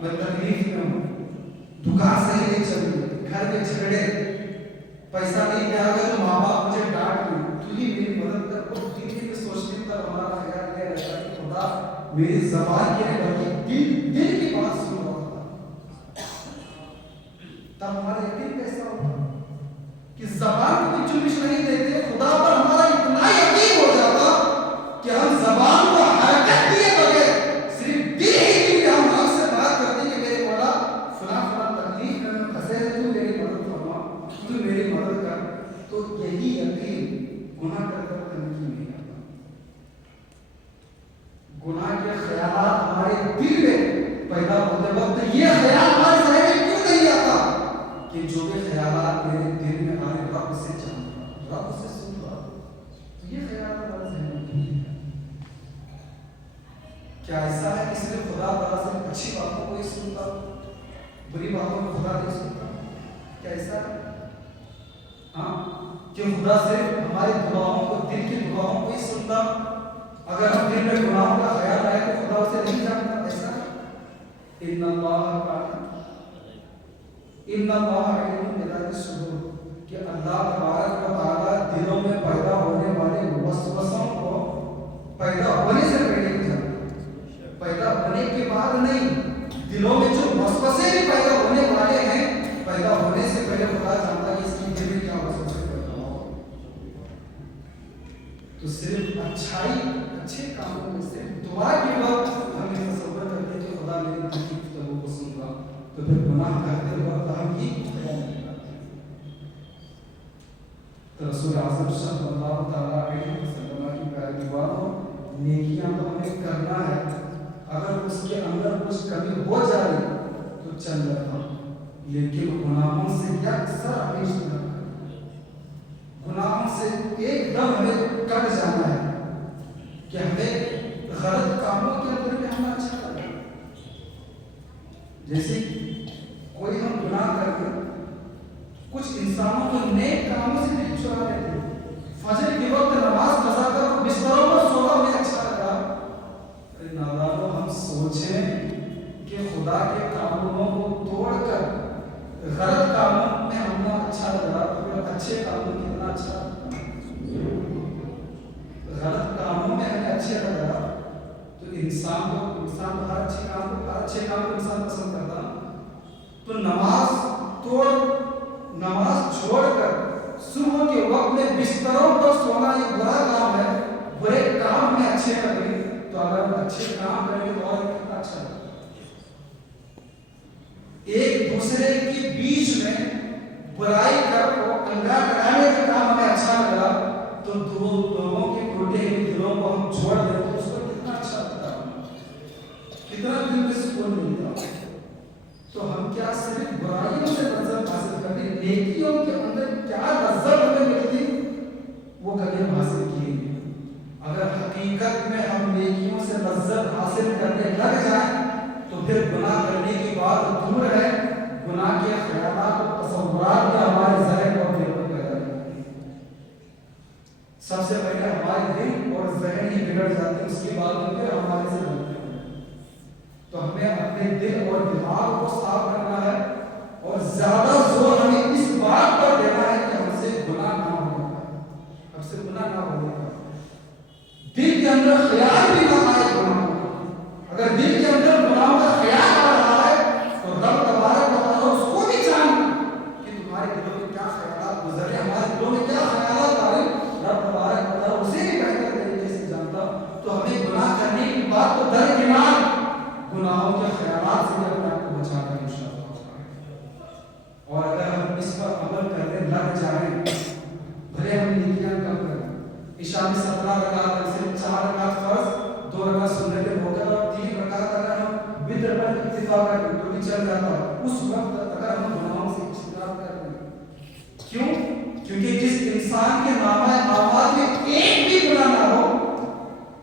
میں تکلیف میں ہوں, دکان صحیح نہیں چل رہی, گھر میں جھگڑے, پیسہ نہیں دیا گا تو ماں باپ مجھے ڈانٹ دیں, تو ہی میری مدد کر. اور دل میں سوچنے پر ہمارا خیال یہ رہتا ہے کہ خدا میری زبان کے بلکہ دل کی بات سن رہا ہوتا, تب ہمارا یقین کیسا ہوتا کہ زبان کو بھی چوبیس نہیں دیتے, خدا پر ہمارا اتنا یقین ہو جاتا کہ ہم زبان کو حرکت دیے بغیر صرف دل ہی دل ہم آپ سے بات کرتے کہ میرے مولا فلاں فلاں تکلیف میں پھنسے ہیں, تو میری مدد فرما, تو میری مدد کر. تو یہی یقین گناہ کر کر کرنے کی نہیں آتا. گناہ کے خیالات ہمارے دل میں پیدا ہوتے وقت یہ خیال ہمارے ذہن میں کیوں نہیں آتا کہ جو بھی خیالات میرے دل میں آ رہے رب سے جانتا, رب سے سن رہا, تو یہ خیالات ہمارے ذہن میں کیوں نہیں آتا. کیا ایسا ہے کہ صرف خدا تعالیٰ سے اچھی باتوں کو ہی سنتا, بری باتوں کو خدا نہیں سنتا؟ کیا ایسا ہے؟ ہاں, کہ خدا صرف ہماری دعاؤں کو, دل کی دعاؤں کو ہی سنتا, اگر ہم دل میں گناہوں کا خیال آئے تو خدا اسے نہیں جانتا؟ ایسا ہے؟ ان اللہ علیم بذات الصدور, کہ اللہ تبارک و تعالیٰ دلوں میں پیدا ہونے والے وسوسوں کو پیدا ہونے سے پہلے ہی جانتا, پیدا ہونے کے بعد نہیں. دلوں میں جو وسوسے بھی پیدا ہونے والے ہیں, پیدا ہونے سے پہلے خدا جانتا ہے اس کی دل میں کیا وسوسے پیدا ہو. تو صرف اچھائی, اچھے کاموں میں صرف دعا کے وقت ہم یہ تصور کرتے ہیں کہ خدا میری دل کی گفتگو کو سن رہا, تو پھر گناہ کرتے وقت ہم یہ خیال نہیں کرتے. تو رسول اعظم صلی اللہ تعالیٰ علیہ وسلم کی پیاری دعا, نیکیاں تو ہمیں کرنا ہے, اگر اس کے اندر کچھ کمی ہو جائے تو چل جاتا, لیکن گناہوں سے یکسر ہمیشہ نہ کرنا. گناہوں سے ایک دم ہمیں کٹ جانا ہے کہ ہمیں غلط کاموں کے اندر میں ہمیں اچھا لگا. جیسے کوئی ہم گناہ کر کے کچھ انسانوں کو نیک کاموں سے نہیں چھڑا لیتے. فجر کے وقت نماز قضا کر بستروں پر سونا ہمیں اچھا لگا. نادانوں, ہم سوچیں کہ خدا کے قانونوں کو توڑ کر غلط کاموں میں ہمنا اچھا لگا, تو پھر اچھے کاموں کتنا اچھا لگا. غلط کاموں میں ہمیں اچھے لگا تو انسان کو ہر اچھے کام کو انسان پسند کرتا. تو نماز چھوڑ کر صبح کے وقت میں بستروں پر سونا یہ برا کام ہے, برے کام میں اچھے لگے. تو اگر ہم اچھے کام کریں گے تو اور کتنا اچھا لگے. ایک دوسرے کے بیچ میں برائی کر کو انگار لگانے کا کام ہمیں اچھا لگا, تو دو لوگوں کے ٹوٹے ہوئے دلوں کو ہم چھوڑ دیں تو اس کو کتنا اچھا لگتا, کتنا دل میں سکون ملتا. تو ہم کیا صرف برائیوں سے لذت حاصل کرتے, نیکیوں کے اندر کیا لذت ہمیں ملتی وہ کبھی ہم حاصل کیے. اگر حقیقت میں ہم نیکیوں سے لذت حاصل کرنے لگ جائیں تو پھر گناہ کرنے کی بات دور ہے, گناہ کے خیالات اور تصورات بھی ہمارے ذہن اور دل میں پیدا کرتے ہیں. سب سے پہلے ہمارے دل اور ذہن ہی بگڑ جاتے ہیں, اس کے بعد پھر ہمارے سے بنتے ہیں. تو ہمیں اپنے دل اور دماغ کو صاف کرنا ہے, اور زیادہ زور ہمیں اس بات پر دینا ہے کہ ہم سے گناہ نہ ہو, ہم سے گناہ نہ ہو. دل کے اندر خیال بھی نہ آئے گناہ. اگر دل کے اندر گناہوں کا خیال آ رہا ہے تو رب تبارک و تعالیٰ اس کو بھی جاننا کہ تمہارے دلوں میں کیا خیالات گزر رہے, ہمارے دلوں میں کیا خیالات آ رہے, رب تبارک و تعالیٰ اسے بھی بہتر طریقے سے جانتا. تو ہمیں گناہ کرنے کی بات تو درکنار, گناہوں کے خیالات سے اپنے آپ کو بچانا ہے انشاءاللہ. اور اگر ہم اس پر عمل کرنے لگ جائیں, بھلے ہم نیکیاں کم کریں, عشاء میں 17 رکعت میں سے 4 رکعت فرض, 2 رکعت سنت موقع اور 3 رکعت اگر ہم وتر پر اکتفا کریں تو بھی چل جاتا. اس وقت اگر ہم گناہوں سے اجتناب کر لیں, کیوں؟ کیونکہ جس انسان کے نامہ اعمال میں ایک بھی گناہ نہ ہو,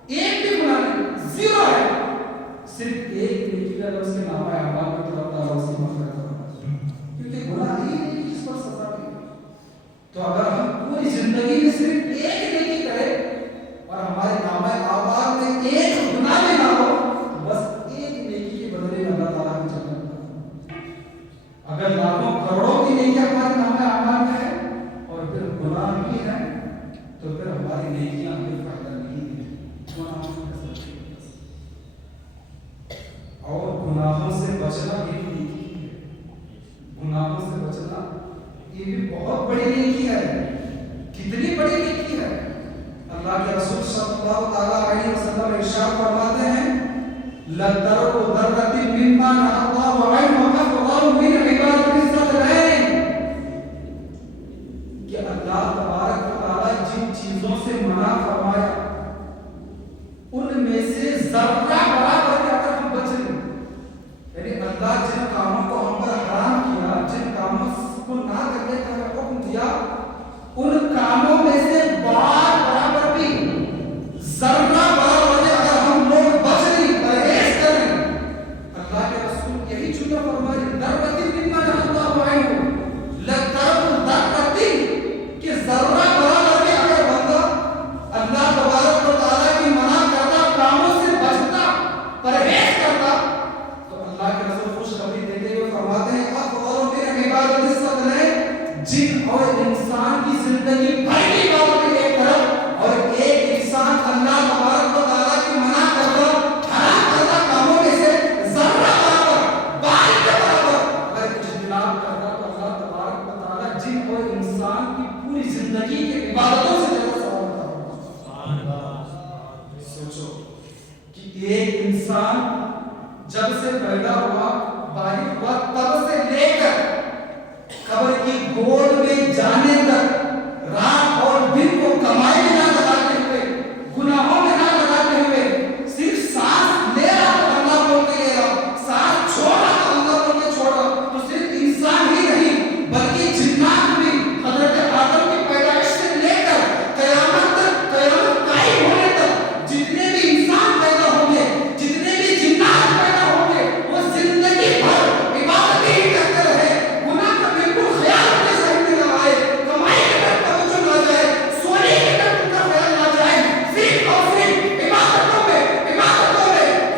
ایک بھی گناہ نہیں, زیرو ہے, صرف ایک نیکی کا اس کے نامہ اعمال میں تو اللہ تعالیٰ اسے مغفرت کرتا ہے, کیونکہ گناہ ہی نہیں جس پر سزا ملے. تو اگر ہم پوری زندگی میں صرف ایک نیکی کریں اور ہمارے اللہ کے رسول صلی اللہ تعالی علیہ وسلم ارشاد فرماتے ہیں لَتَرَوْا ذَرَّةٍ مِّمَّا نَهَى اللَّهُ عَنْهُ أَفْضَلُ مِنْ عِبَادَةِ الصَّالِحِينَ کہ اللہ تبارک و تعالی جن چیزوں سے منع فرمایا ان میں سے ذرہ برابر کے اگر ہم بچ رہے یعنی اللہ جن کاموں کو ہم پر حرام کیا جن کاموں کو نہ کرنے کا حکم دیا ان کاموں میں سے بار برابر بھی ذرہ برابر اگر ہم لوگ بچ رہی پرہیز کریں اللہ کے رسول یہی جملہ فرمائے ذرۃ مما نهى الله عنه لَتَرَوْا ذَرَّةٍ کہ ذرہ برابر بھی اگر بندہ اللہ تبارک و تعالیٰ کی منع کرتا کاموں سے بچتا پرہیز کرتا تو اللہ کے رسول خوشخبری دیتے ہوئے فرماتے ہیں افضل من عبادت الصالحین جن اور انسان کی زندگی بھر کی عبادت ایک طرف اور ایک انسان اللہ تبارک و تعالیٰ کی منع کرتا حرام کرتا کاموں میں سے ذرہ برابر بال کے برابر اگر اجتناب کرتا تو اللہ تبارک و تعالیٰ جن اور انسان کی پوری زندگی کی عبادتوں سے زیادہ ثواب کرتا سوچو کہ ایک انسان جب سے پیدا ہوا بالغ ہوا تب سے لے کر قبر کی گود میں جانے تک رات اور دن کو کمائی میں نہ لگاتے ہوئے گناہوں میں نہ لگاتے ہوئے صرف سانس لے رہا تو اللہ بول کے لے رہا سانس چھوڑ رہا تو اللہ بول کے چھوڑ رہا تو صرف انسان ہی نہیں بلکہ جنات بھی حضرت آدم کی پیدائش سے لے کر قیامت تک قیامت قائم ہونے تک جتنے بھی انسان پیدا ہوں گے جتنے بھی جنات پیدا ہوں گے وہ زندگی بھر عبادت ہی کرتے رہے گناہ کا بالکل خیال اپنے ذہن میں نہ آئے کمائی کی طرف توجہ نہ جائے سونے کی طرف ان کا خیال نہ جائے صرف اور صرف عبادتوں میں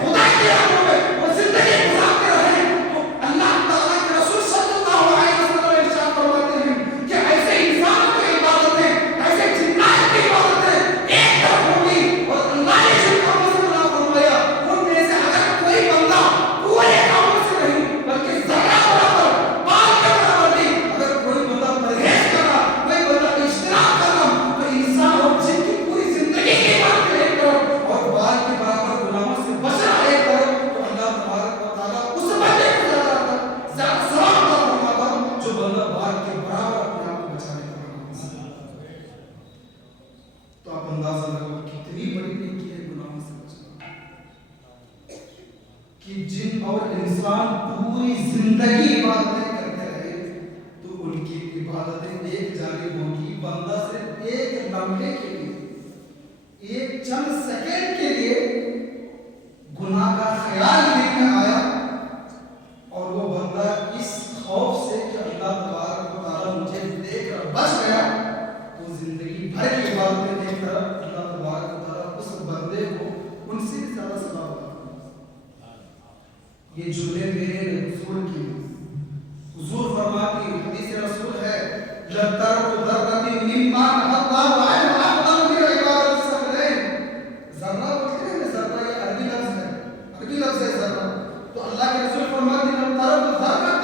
خدا کے یادوں میں وہ زندگی گزارتے رہے تو اللہ تعالیٰ کے رسول صلی اللہ علیہ وسلم ارشاد فرماتے ہیں کہ ایسے انسانوں کی عبادتیں ایسے جنات کی عبادتیں ایک طرف ہوگی اور اللہ نے جن کاموں سے منع فرمایا ان میں سے اگر کوئی بندہ پورے کاموں سے نہیں بلکہ ذرہ برابر بال کے برابر بھی اگر کوئی بندہ پرہیز کر رہا کوئی بندہ اجتناب کر رہا تو انسان اور جن کی پوری زندگی کی عبادت ایک طرف اور بال کے برابر گناہوں سے بچ رہا ایک طرف تو اللہ تبارک و تعالیٰ اس بندے کو زیادہ ثواب عطا فرماتا جو بندہ بال کے برابر اپنے آپ کو بچانے کا تو آپ اندازہ لگاؤ کتنی بڑی نیکی ہے گناہوں سے بچنا کہ جن اور انسان پوری زندگی عبادتیں کرتے رہے تو ان کی عبادتیں ایک جانب ہوگی بندہ صرف ایک لمحے کے لیے ایک چند سیکنڈ کے لیے گناہ کا خیال دل میں آیا اور وہ بندہ اس خوف سے کہ اللہ تبارک و تعالیٰ مجھے دیکھ کر بچ گیا تو زندگی بھر کی عبادتیں ایک طرف اللہ تبارک و تعالیٰ اس بندے کو ان سے زیادہ ثواب عطا فرماتا ہے یہ جملے میرے حضور کی حضور فرماتی حدیث رسول ہے لَتَرَوْا ذَرَّةٍ مِّمَّا نَهَى اللَّهُ عَنْهُ أَفْضَلُ مِنْ عِبَادَةِ الصَّالِحِينَ ذرہ بولتے ہیں ذرہ یہ عربی لفظ ہے ذرہ تو اللہ کے رسول فرماتے ہیں لَتَرَوْا ذَرَّةٍ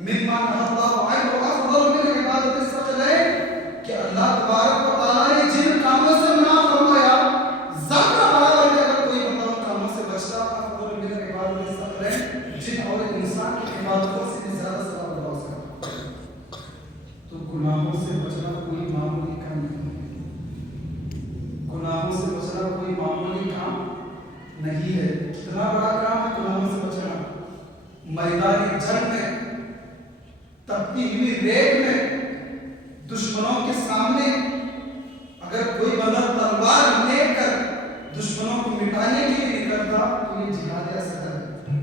مِّمَّا نَهَى اللَّهُ عَنْهُ أَفْضَلُ مِنْ عِبَادَةِ الصَّالِحِينَ کہ اللہ تبارک و تعالیٰ نے جن کاموں سے منع فرمایا ذرہ برابر اگر کوئی بندہ ان کاموں سے بچتا افضل من عبادت الصالحین جن اور انسان کی عبادتوں سے زیادہ ثواب اللہ سے تو گناہوں سے بچنا کوئی معمولی کام نہیں ہے گناہوں سے بچنا کوئی معمولی کام نہیں ہے کتنا بڑا کام ہے گناہوں سے بچنا میدان جنگ میں تپتی ہوئی ریت میں دشمنوں کے سامنے اگر کوئی بندہ تلوار لے کر دشمنوں کو مٹانے کے لیے نکلتا تو یہ جہاد اصغر ہے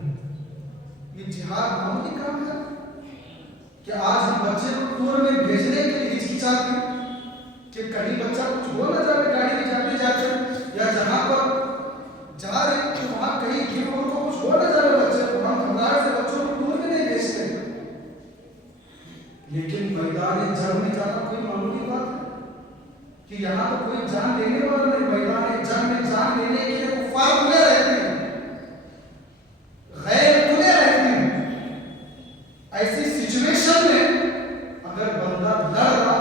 یہ جہاد معمولی کام ہے کہ آج ہم بچے کو ٹور میں بھیجنے کے لیے ہچکچاتے ہیں کہ کہیں بچہ کچھ ہو نہ جائے گاڑی میں جاتے جاتے یا جہاں پر جا رہے ہیں تو وہاں کہیں گر ان کو کچھ ہو نہ جائے بچے کو ہم گھبراہٹ سے بچوں کو ٹور میں نہیں بھیجتے لیکن میدان جنگ میں جانا کوئی معمولی بات ہے کہ یہاں تو کوئی جان دینے والا نہیں میدان جنگ میں جان دینے کے لیے کفار کھلے رہتے ہیں غیر کھلے رہتے ہیں ایسی سچویشن میں اگر بندہ لڑ رہا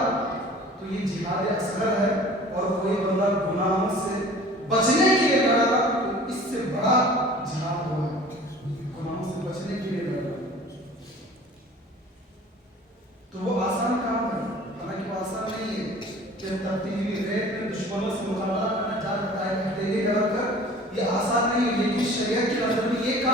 تو یہ جہاد اصغر ہے اور کوئی بندہ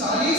40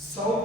100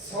100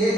1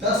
10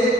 1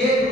1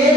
1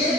1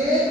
1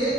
1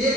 1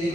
1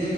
1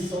100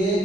1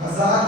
1000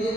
1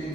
1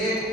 1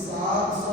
700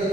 1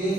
1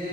1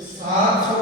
700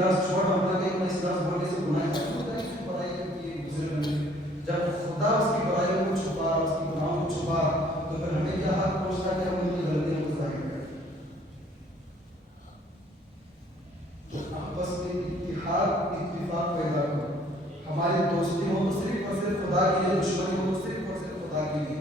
گلاس چھوڑا ہوتا کہ میں اس گلاس بھر کے سے گناہ کرتا ہوں کہ برائی کی گزر بنے جب خدا اس کی برائیوں کو چھپا اس کی گناہوں کو چھپا تو پھر ہمیں کیا حق پہنچتا ہے کہ ہم ان کی غلطیوں کو ظاہر کریں. آپس میں اتحاد اتفاق پیدا کرو. ہماری دوستی ہو تو صرف اور صرف خدا کے لیے, دشمنی ہو تو صرف اور صرف خدا کے لیے.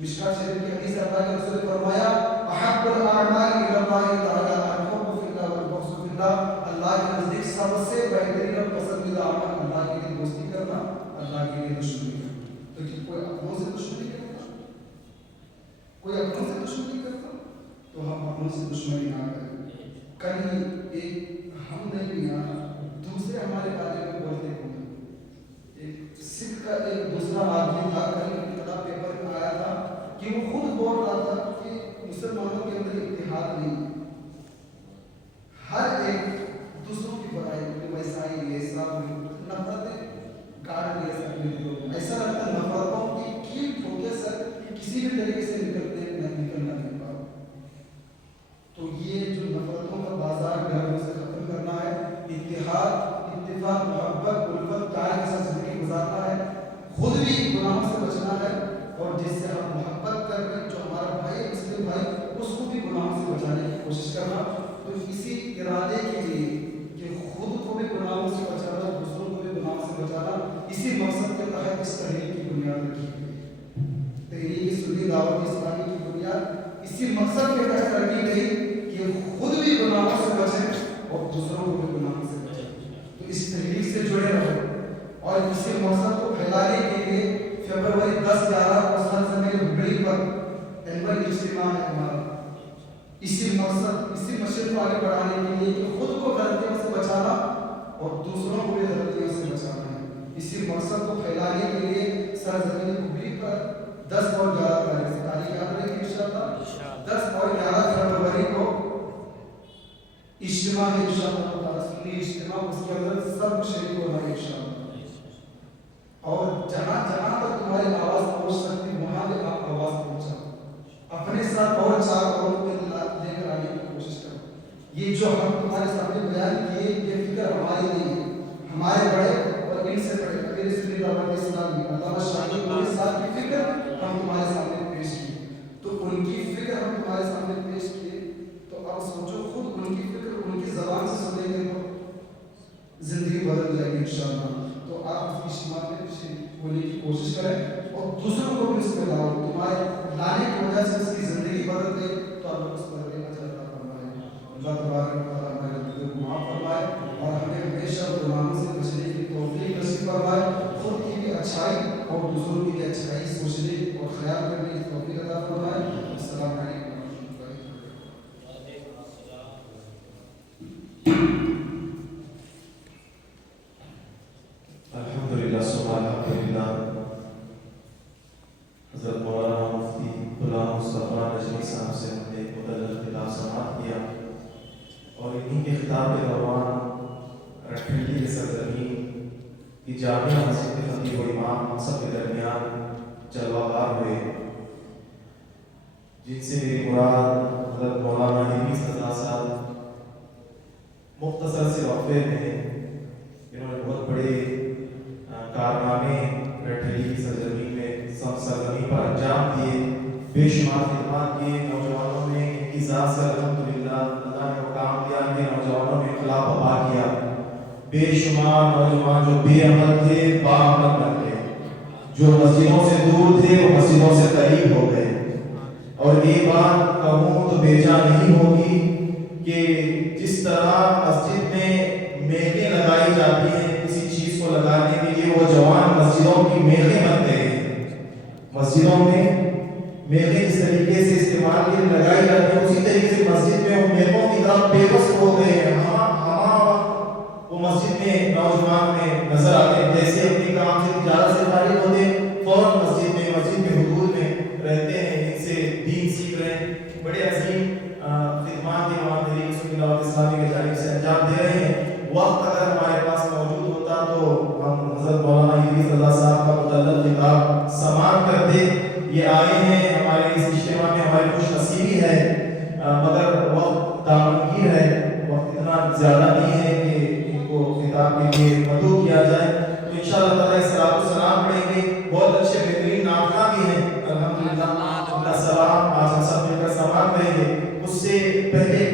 مشکات شریف کی حدیث اللہ کے رسول نے فرمایا احب الاعمال الی اللہ تعالی الحب فی اللہ والبغض فی اللہ. اللہ کے نزدیک سب سے بہترین اور پسندیدہ عمل اللہ کے لیے دوستی کرنا, اللہ کے لیے دشمنی کرنا. تو کہ کوئی اپنوں سے دشمنی کرتا, کوئی اپنوں سے دشمنی کرتا تو ہم اپنوں سے دشمنی نہ کریں. کل ایک ہم نے بھی دوسرے ہمارے بارے میں بولتے ہوئے ایک سکھ کا ایک دوسرا آدمی تھا, کہیں کا پیپر میں آیا تھا کہ وہ خود بول رہا تھا کہ مسلمانوں کے اندر اتحاد نہیں, ہر ایک دوسروں کی برائی ویسائی ایسا نفرتیں گاڑ دیا سر اپنے دلوں میں. ایسا لگتا ہے نفرتوں کی کیل ٹھوکے سر کہ کسی بھی طریقے سے نکلنا نہیں پاؤ. تو یہ جو نفرتوں کا بازار گھروں سے ختم کرنا ہے, اتحاد اتفاق محبت الفت پیار کے ساتھ زندگی گزارنا ہے, خود بھی گناہوں سے بچنا ہے اور جس سے ہم محبت کر رہے ہیں جو ہمارا بھائی مسلم بھائی اس کو بھی گناہوں سے بچانے کی کوشش کرنا. تو اسی ارادے کے لیے کہ خود کو بھی گناہوں سے بچانا, دوسروں کو بھی گناہوں سے بچانا, اسی مقصد کے تحت اس تحریک کی بنیاد رکھی گئی. تحریک سنی دعوت اسلامی کی بنیاد اسی مقصد کے تحت رکھی گئی کہ خود بھی گناہوں سے بچیں اور دوسروں کو بھی گناہوں سے بچیں. تو اس تحریک سے جڑے رہو اور اسی مقصد کو پھیلانے کے لیے فروری 10-11 کو سرزمین ہبلی پر اینول اجتماع ہے ہمارا. اسی مقصد اسی مشن کو آگے بڑھانے کے لیے کہ خود کو غلطیوں سے بچانا اور دوسروں کو بھی غلطیوں سے بچانا ہے. اسی مقصد کو پھیلانے کے لیے سرزمین ہبلی پر 10 اور 11 تاریخ سے تاریخ یاد رہے گی انشاءاللہ 10 اور 11 فروری کو اجتماع ہے انشاءاللہ تعالی. سنی اجتماع, اس کے اندر سب شریک ہونا ہے انشاءاللہ. اور جہاں جہاں تک تمہاری آواز پہنچ سکتی وہاں تک آپ آواز پہنچاؤ, اپنے ساتھ اور 4 لوگوں کو لے کر آنے کی کوشش کرو. یہ جو ہم تمہارے سامنے بیان کیے یہ فکر ہماری نہیں ہے, ہمارے بڑے اور ان سے بڑے امیر سنی دعوت اسلامی علامہ شاہی کے ساتھ کی فکر ہم تمہارے سامنے پیش کی. تو ان کی فکر ہم تمہارے سامنے پیش کیے تو اب سوچو خود ان کی فکر ان کی زبان سے سنیں گے تو زندگی بدل جائے گی انشاءاللہ. تو آپ اس اجتماع میں ہونے کی کوشش کریں اور دوسروں کو بھی اس میں لاؤ. تمہارے لانے کی وجہ سے اس کی زندگی بدل گئی تو اللہ اس پر ایک اجر عطا فرمائے. اللہ تبارک و تعالیٰ ہمارے گناہوں کو معاف فرمائے اور ہمیں ہمیشہ گناہوں سے بچنے کی توفیق نصیب فرمائے. خود کی بھی اچھائی اور دوسروں کی بھی اچھائی سوچنے اور خیال کرنے کی توفیق عطا فرمائے. السلام علیکم. الحمدللہ سبحان الحمدللہ. حضرت مولانا مفتی غلام مصطفیٰ نجمی صاحب سے ہم نے ایک مدلل خطاب سماعت کیا اور انہی کے خطاب کے دوران رٹھنڈی کے سرزمین کی جامعہ مسجد کے خطیب و امام سب کے درمیان جلوہ آور ہوئے, جن سے میری مراد حضرت مولانا حفیظ رضا صاحب مختصر سے وقفے میں انہوں نے بہت بڑے کارنامے رٹھلی کی سرزمین میں سرزمین پر انجام دیے, بے شمار خدمات کیے. نوجوانوں میں ان کی ذات سے الحمدللہ اللہ نے مقام دیا کہ نوجوانوں میں انقلاب برپا کیا. بے شمار نوجوان جو بے عمل تھے باعمل بن گئے, جو مسجدوں سے دور تھے وہ مسجدوں سے قریب ہو گئے. اور ایک بات کہوں تو بے جا نہیں ہوگی کہ جس طرح مسجد میں میخیں لگائی جاتی ہیں کسی چیز کو لگانے کے لیے, وہ جوان مسجدوں کی میخیں بن گئے ہیں. مسجدوں میں میخیں جس طریقے سے استعمال کے لیے لگائی جاتی ہیں اسی طریقے سے مسجد میں وہ میخوں کی طرف بے بس ہو گئے ہیں. وہ مسجد میں نوجوان میں نظر آتے ہیں جیسے اپنی کام سے تجارت سے فارغ ہوتے ہیں فوراً مسجد میں حضور میں رہتے ہیں, ان سے دین سیکھ رہے ہیں. بڑے عظیم خدمات امام تحریک سنی دعوت اسلامی کی جانب سے انجام دے رہے ہیں. وقت اگر ہمارے پاس موجود ہوتا تو ہم حضرت مولانا حفیظ رضا صاحب کا مدلل خطاب سماعت کرتے. یہ آئے ہیں ہمارے اس اجتماع میں, ہماری خوش نصیبی ہے, مگر وقت دامنگیر ہے, وقت اتنا زیادہ نہیں ہے کہ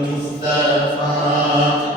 Mustafa